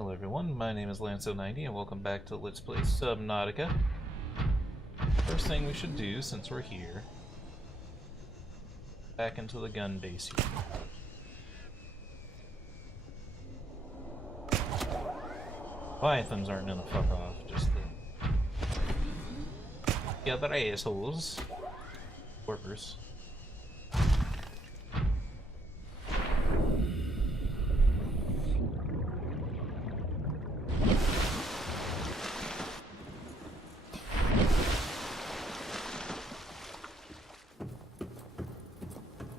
Hello everyone, my name is Lanso90 and welcome back to Let's Play Subnautica. First thing we should do, since we're here, back into the gun base here. Pythons aren't gonna fuck off, just the other assholes. Workers.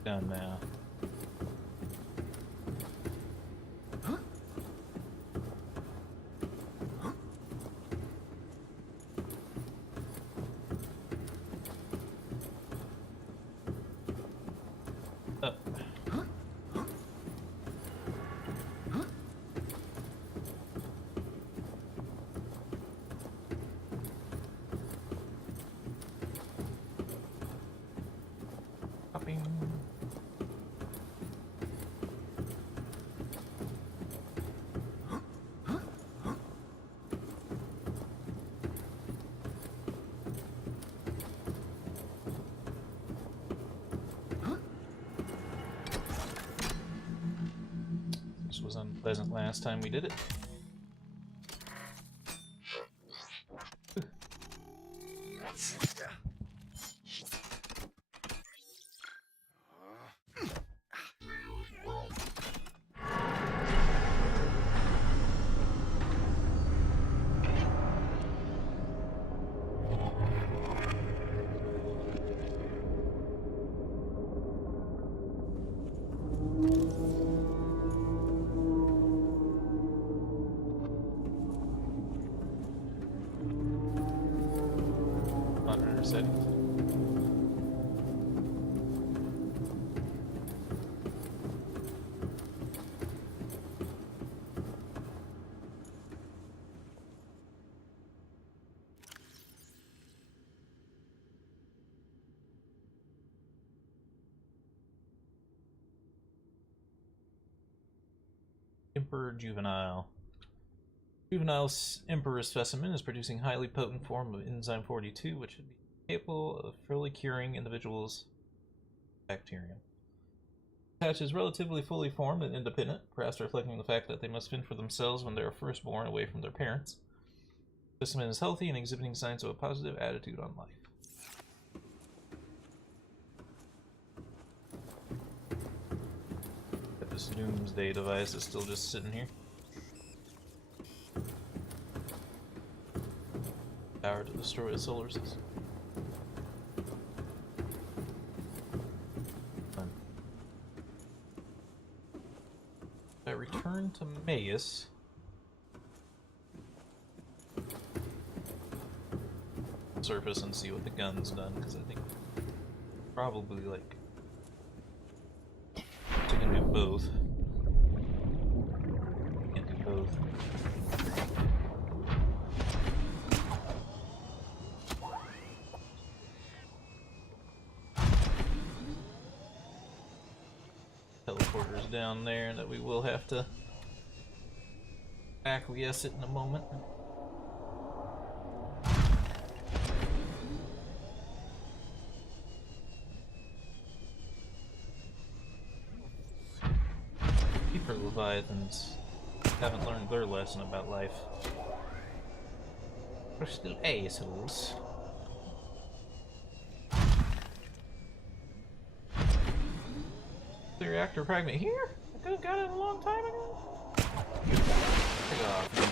Done now. Up. Hopping. This was unpleasant last time we did it. Settings. Emperor Juvenile. Juvenile Emperor specimen is producing highly potent form of enzyme 42, which should be capable of fully curing individuals' bacterium. Attach is relatively fully formed and independent, perhaps reflecting the fact that they must fend for themselves when they are first born away from their parents. The specimen is healthy and exhibiting signs of a positive attitude on life. But this doomsday device is still just sitting here. Power to destroy the solar system. I return to Mayus. Surface and see what the gun's done, because I think probably like you can do both. Can't do both. Teleporters down there that we will have to acquiesce it in a moment. Keeper Leviathans haven't learned their lesson about life. They're still assholes. The reactor fragment here? I could have got it a long time ago. Take off, man.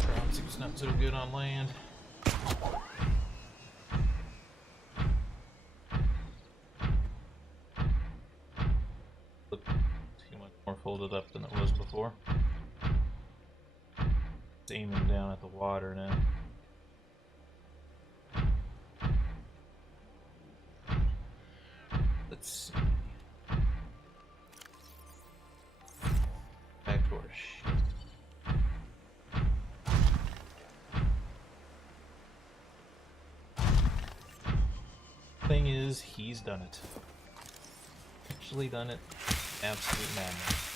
Forensics not so good on land. More folded up than it was before. It's aiming down at the water now. Let's see. Back to our ship. thing is, he's done it. Actually done it. Absolute madness.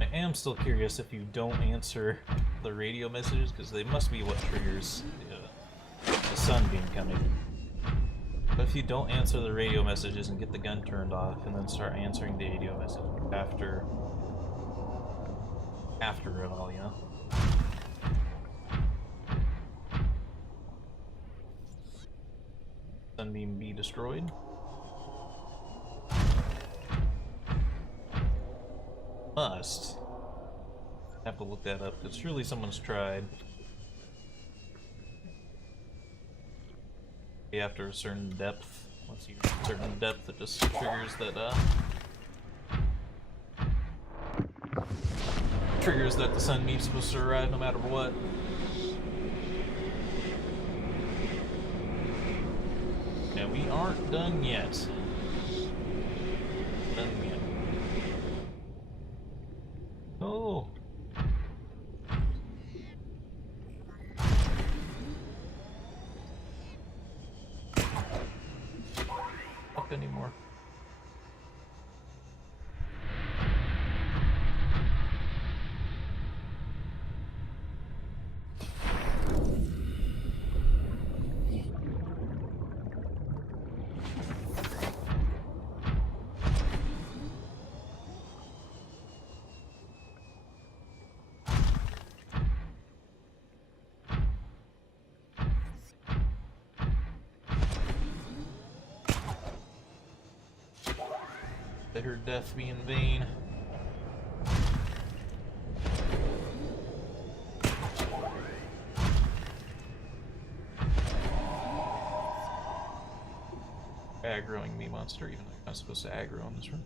I am still curious if you don't answer the radio messages, because they must be what triggers the sunbeam coming. But if you don't answer the radio messages and get the gun turned off, and then start answering the radio message after it all, you know? Sunbeam be destroyed. Must. I have to look that up, because surely someone's tried. After a certain depth, once you reach a certain depth, it just triggers that the sunbeam's supposed to arrive no matter what. And we aren't done yet. Done yet. Oh. Fuck anymore. Let her death be in vain. Aggroing me, monster, even though you're not supposed to aggro in this room.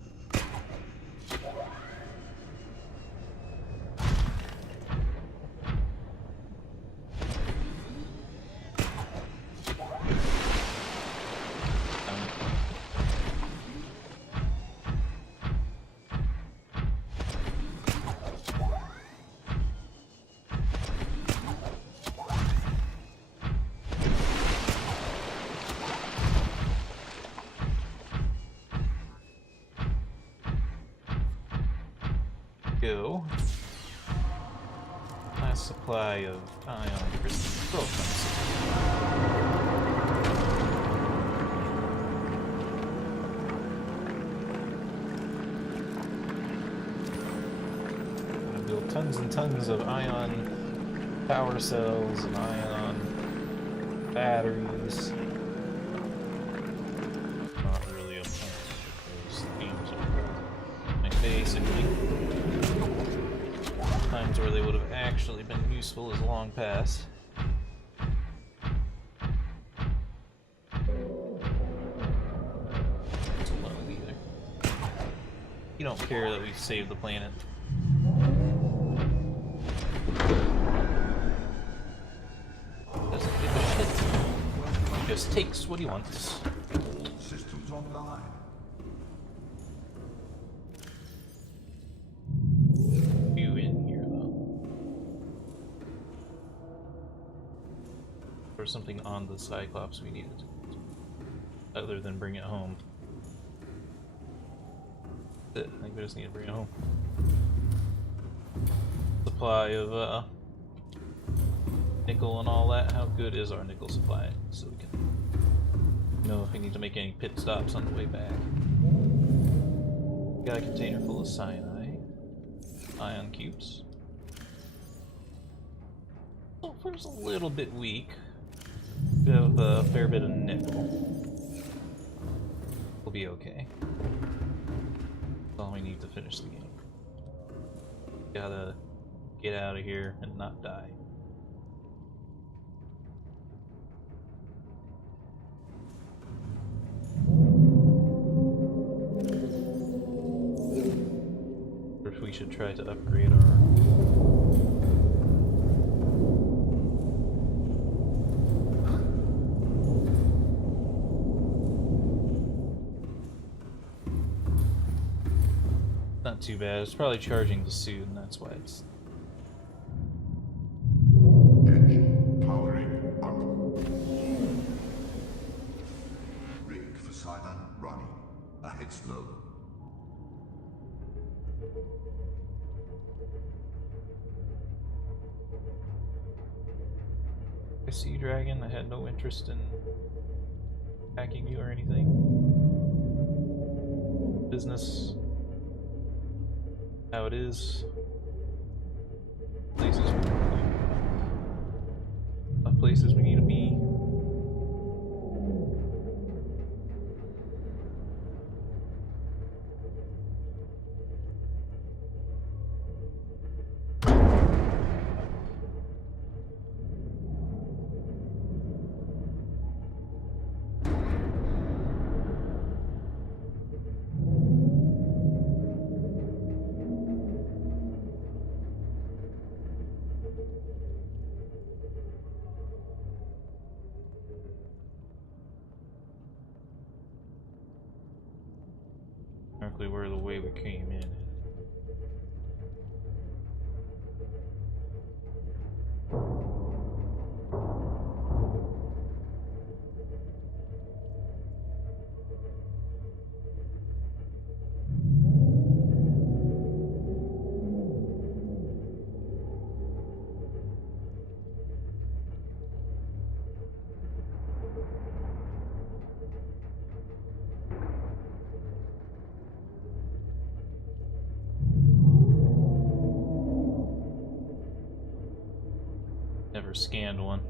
Go. Last supply of ion crystals. I'm gonna build tons and tons of ion power cells and ion batteries. Not really a plan because games are like basically. Times where they would have actually been useful is long past. It's alone either. You don't care that we've saved the planet. Doesn't give a shit. He just takes what he wants. Systems online. Or something on the Cyclops we needed, other than bring it home. That's it. I think we just need to bring it home. Supply of nickel and all that. How good is our nickel supply? So we can know if we need to make any pit stops on the way back. Got a container full of cyanide, ion cubes. Sulfur's a little bit weak. We have a fair bit of nickel. We'll be okay. That's all we need to finish the game. Gotta get out of here and not die. Or if we should try to upgrade our Too bad. It's probably charging the suit, and that's why it's. Engine powering up. Rig for Simon running. Ahead slow. Sea Dragon. I had no interest in hacking you or anything. Business. How it is. Places we need to be. Exactly where the way we came in. Never scanned one.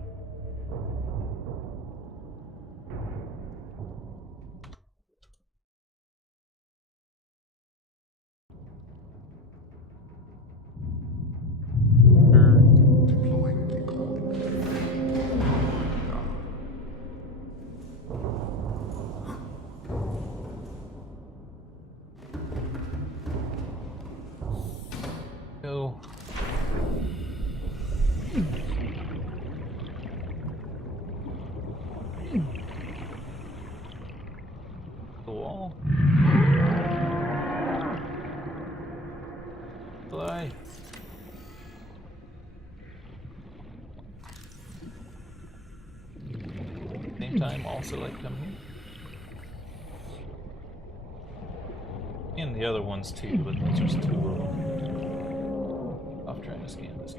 Deploying. Go. The wall. Fly. Same time, also like coming in. And the other ones too, but those are just two of them. Off trying to scan this.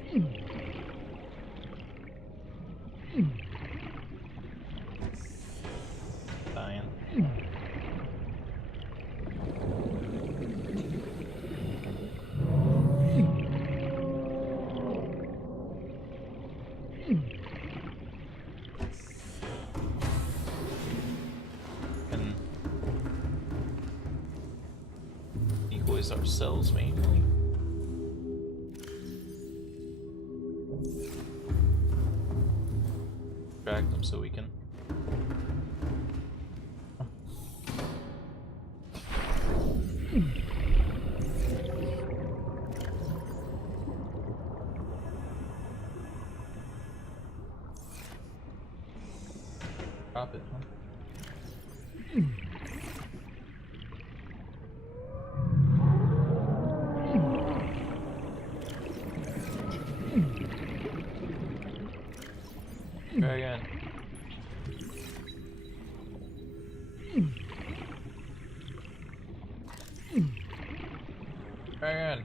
Dying. And decoys ourselves manually. Drag them so we can. Drop it, huh? Try again. Try again.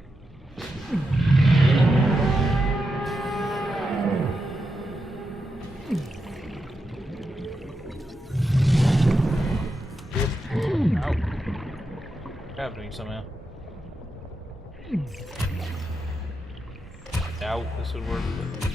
Ow. Happening somehow. Doubt this would work, but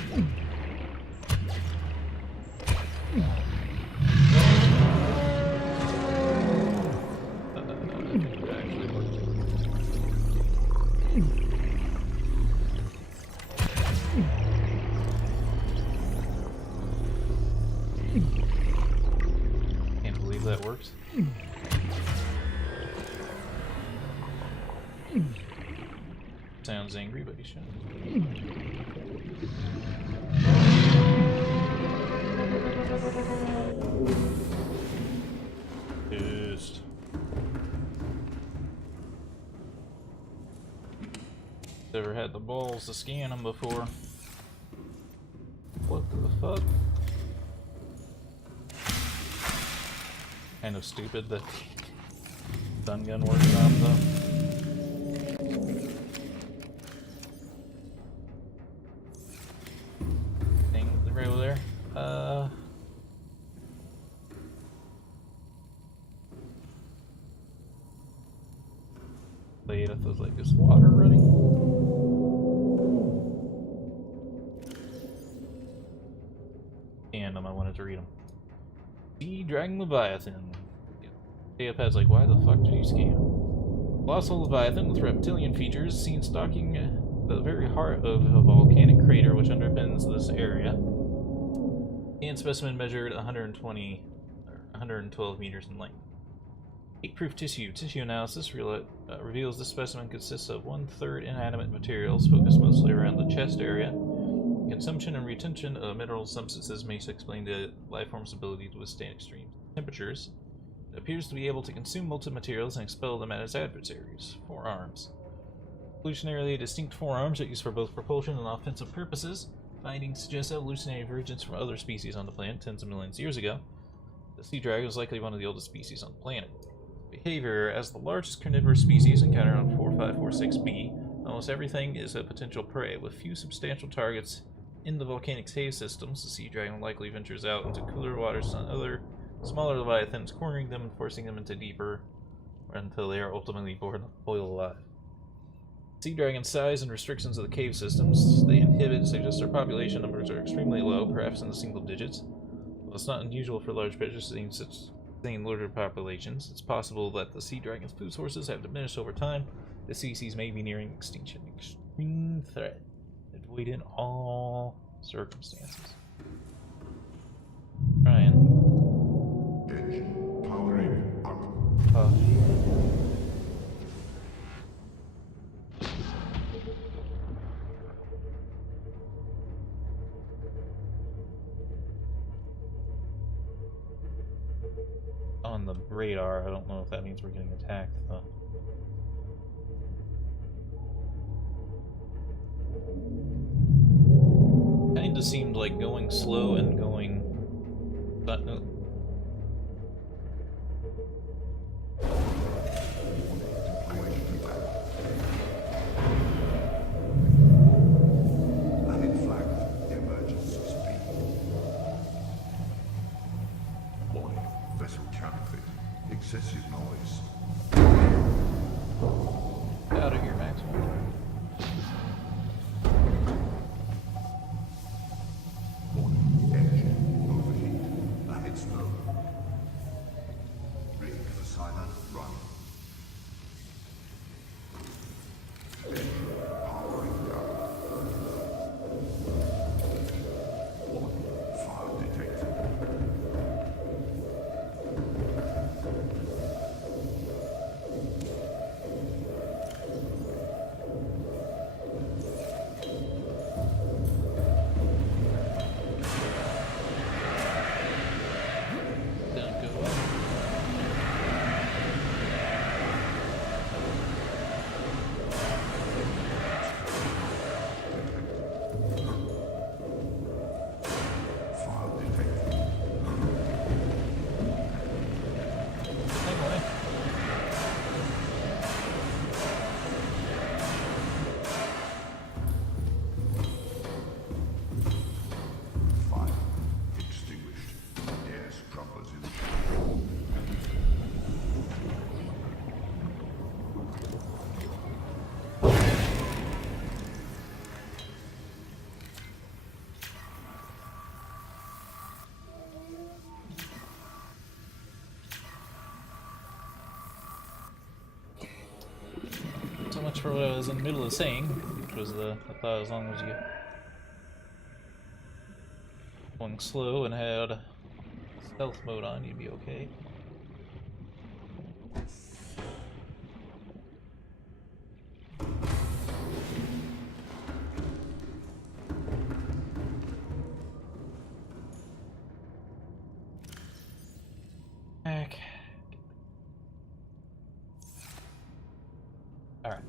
can't believe that works. Sounds angry, but he shouldn't. Just Never had the balls to scan them before. What the fuck? Kind of stupid that stun gun works on them. Thing right over there. Wait, I thought like there's water running. And I wanted to read them. Sea Dragon Leviathan. Aeopad's like, why the fuck did you scan? Colossal Leviathan with reptilian features, seen stalking the very heart of a volcanic crater which underpins this area. And specimen measured 112 meters in length. Heat-proof tissue. Tissue analysis reveals this specimen consists of 1/3 inanimate materials, focused mostly around the chest area. Consumption and retention of mineral substances may explain the lifeform's ability to withstand extreme temperatures. It appears to be able to consume molten materials and expel them at its adversaries. Forearms. Evolutionarily distinct forearms are used for both propulsion and offensive purposes. Findings suggest evolutionary divergence from other species on the planet tens of millions of years ago. The sea dragon is likely one of the oldest species on the planet. Behavior. As the largest carnivorous species encountered on 4546b, almost everything is a potential prey. With few substantial targets in the volcanic cave systems, the sea dragon likely ventures out into cooler waters on other smaller leviathans, cornering them and forcing them into deeper until they are ultimately boiled alive. Sea dragon's size and restrictions of the cave systems they inhibit suggest their population numbers are extremely low, perhaps in the single digits. While it's not unusual for large predators to sustain larger populations, it's possible that the sea dragon's food sources have diminished over time. The species may be nearing extinction. Extreme threat. Avoid in all circumstances. Ryan. Engine powering up. On the radar, I don't know if that means we're getting attacked, though. Kinda seemed like going slow and going... Landing flag. Emergency speed. Warning. Vessel counterfeit. Excessive noise. Out of here, Maxwell. Engine overheat. Ahead slow. Rig for silent run. Engine powering down. Fire detected. Don't go up. Fire detected. Anyway. Fire extinguished. Air scrubbers in So much for what I was in the middle of saying, which was I thought as long as you going slow and had stealth mode on, you'd be okay. Heck. Alright.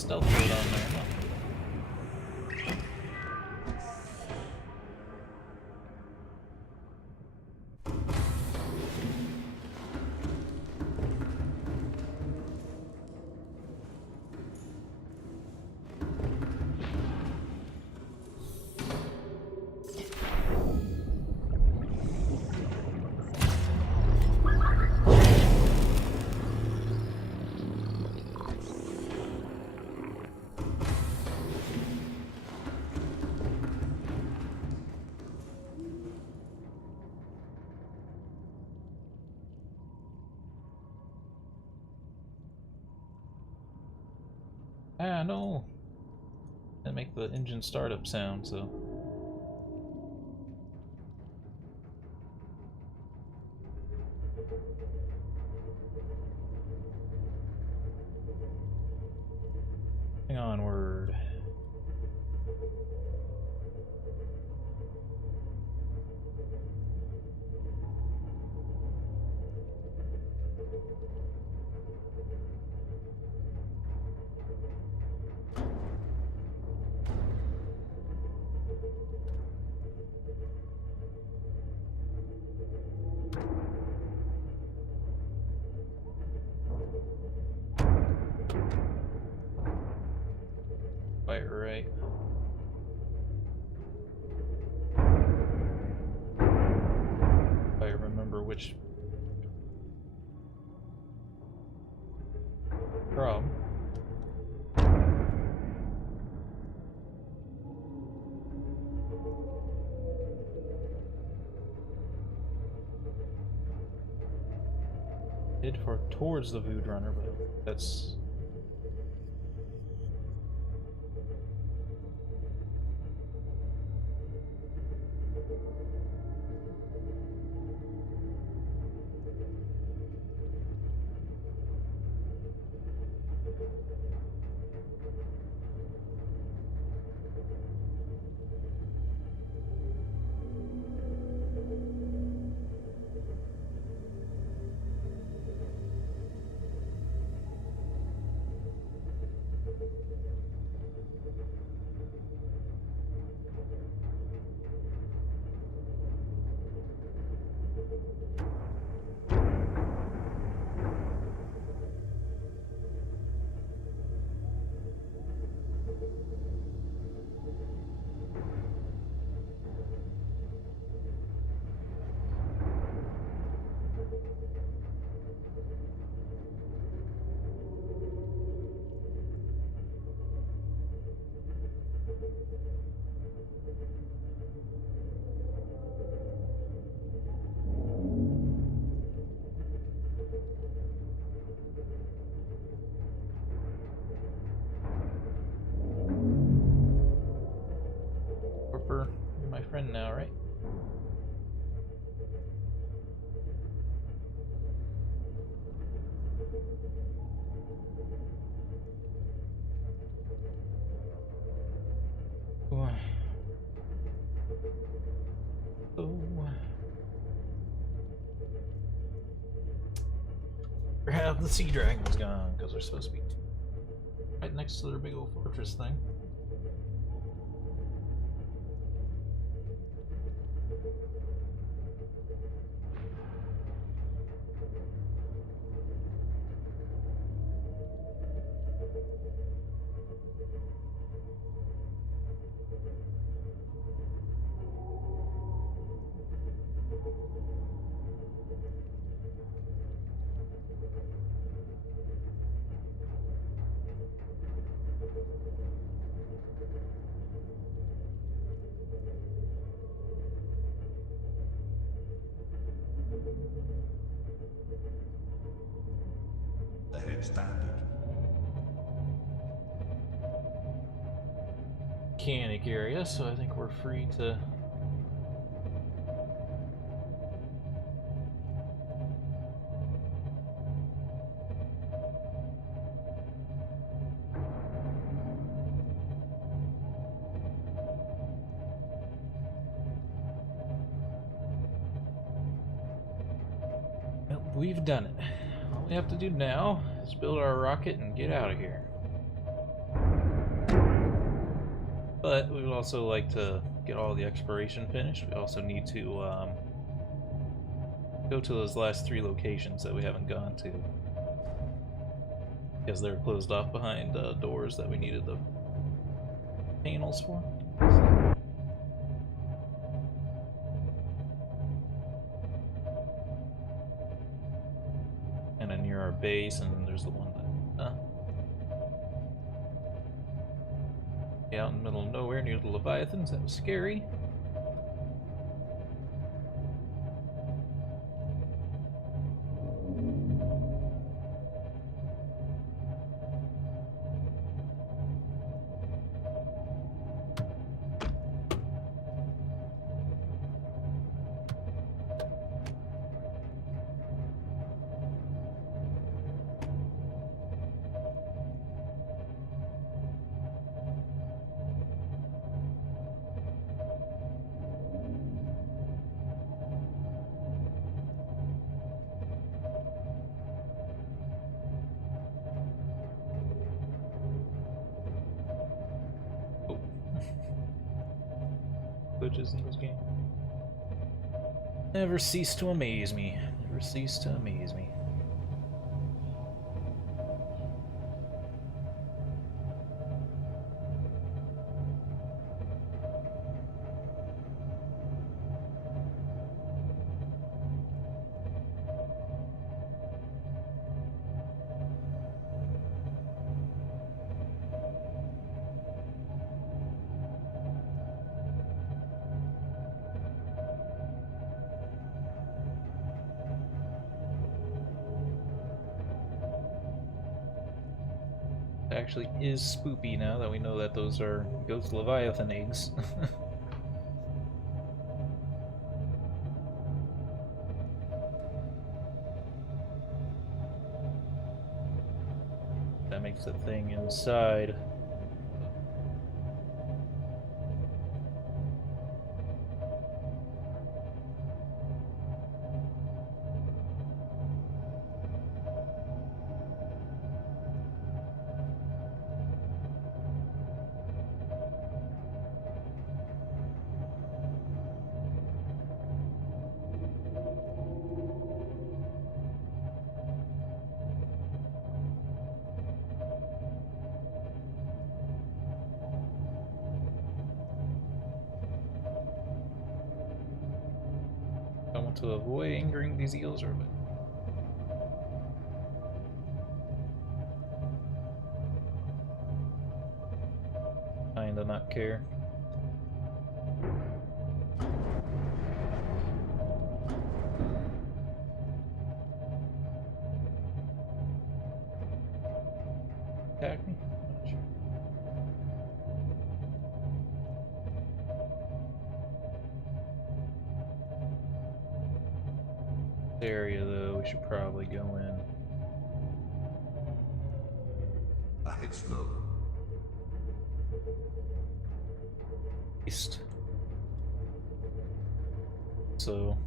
stealth mode on there, huh? Ah, no! That make the engine startup sound, so... Hang onward. Quite right. If I remember which problem. Head for towards the Vood Runner, but that's Warper, you're my friend now, right? Grab the sea dragons gone, because they're supposed to be right next to their big old fortress thing. Ahead standard. Mechanic area, so I think we're free to well, we've done it. All we have to do now is build our rocket and get out of here. But we would also like to get all the exploration finished. We also need to go to those last 3 locations that we haven't gone to, because they're closed off behind doors that we needed the panels for. Kind of near our base, and then there's the one that out in the middle of nowhere near the Leviathans. That was scary. Glitches in this game never cease to amaze me. Never cease to amaze me. Actually is spoopy now that we know that those are ghost Leviathan eggs. That makes the thing inside. I want to avoid angering these eels, or kinda not care. Attack me? Not sure. Area though, we should probably go in. Ahead slow. East. So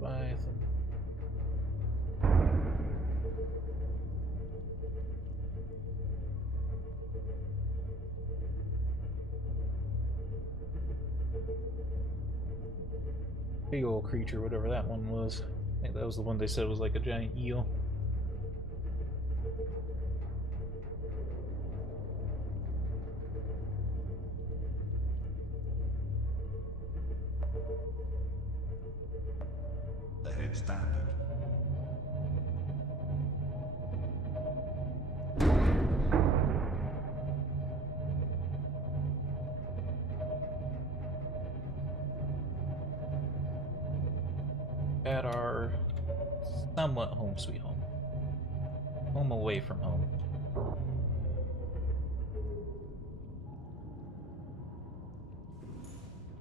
Leviathan. Big old creature, whatever that one was. I think that was the one they said was like a giant eel. Ahead standard. At our somewhat home sweet home. Home away from home.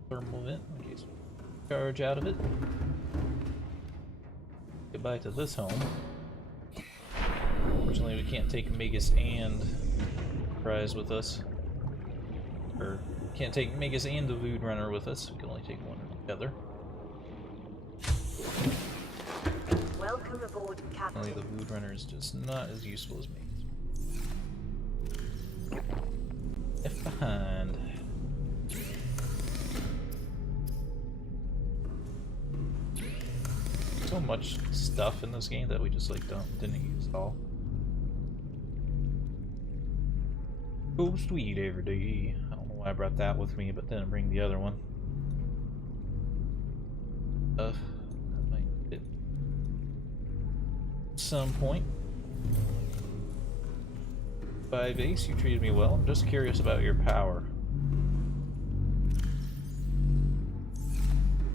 Thermal vent in case we charge out of it. Goodbye to this home. Unfortunately, we can't take Magus and Prize with us. Or Can't take Megas and the Vood Runner with us. We can only take one or the other. Welcome aboard, Captain. Only the Vood Runner is just not as useful as Megas. Left behind. So much stuff in this game that we just like didn't use at all. Oh, sweet every day. I don't know why I brought that with me, but didn't bring the other one. That might fit at some point. By base, you treated me well. I'm just curious about your power.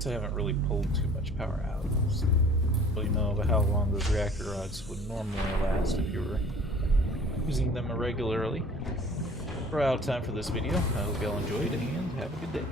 I haven't really pulled too much power out. So I don't really know about how long those reactor rods would normally last if you were using them irregularly. We're out of time for this video. I hope y'all enjoyed and have a good day.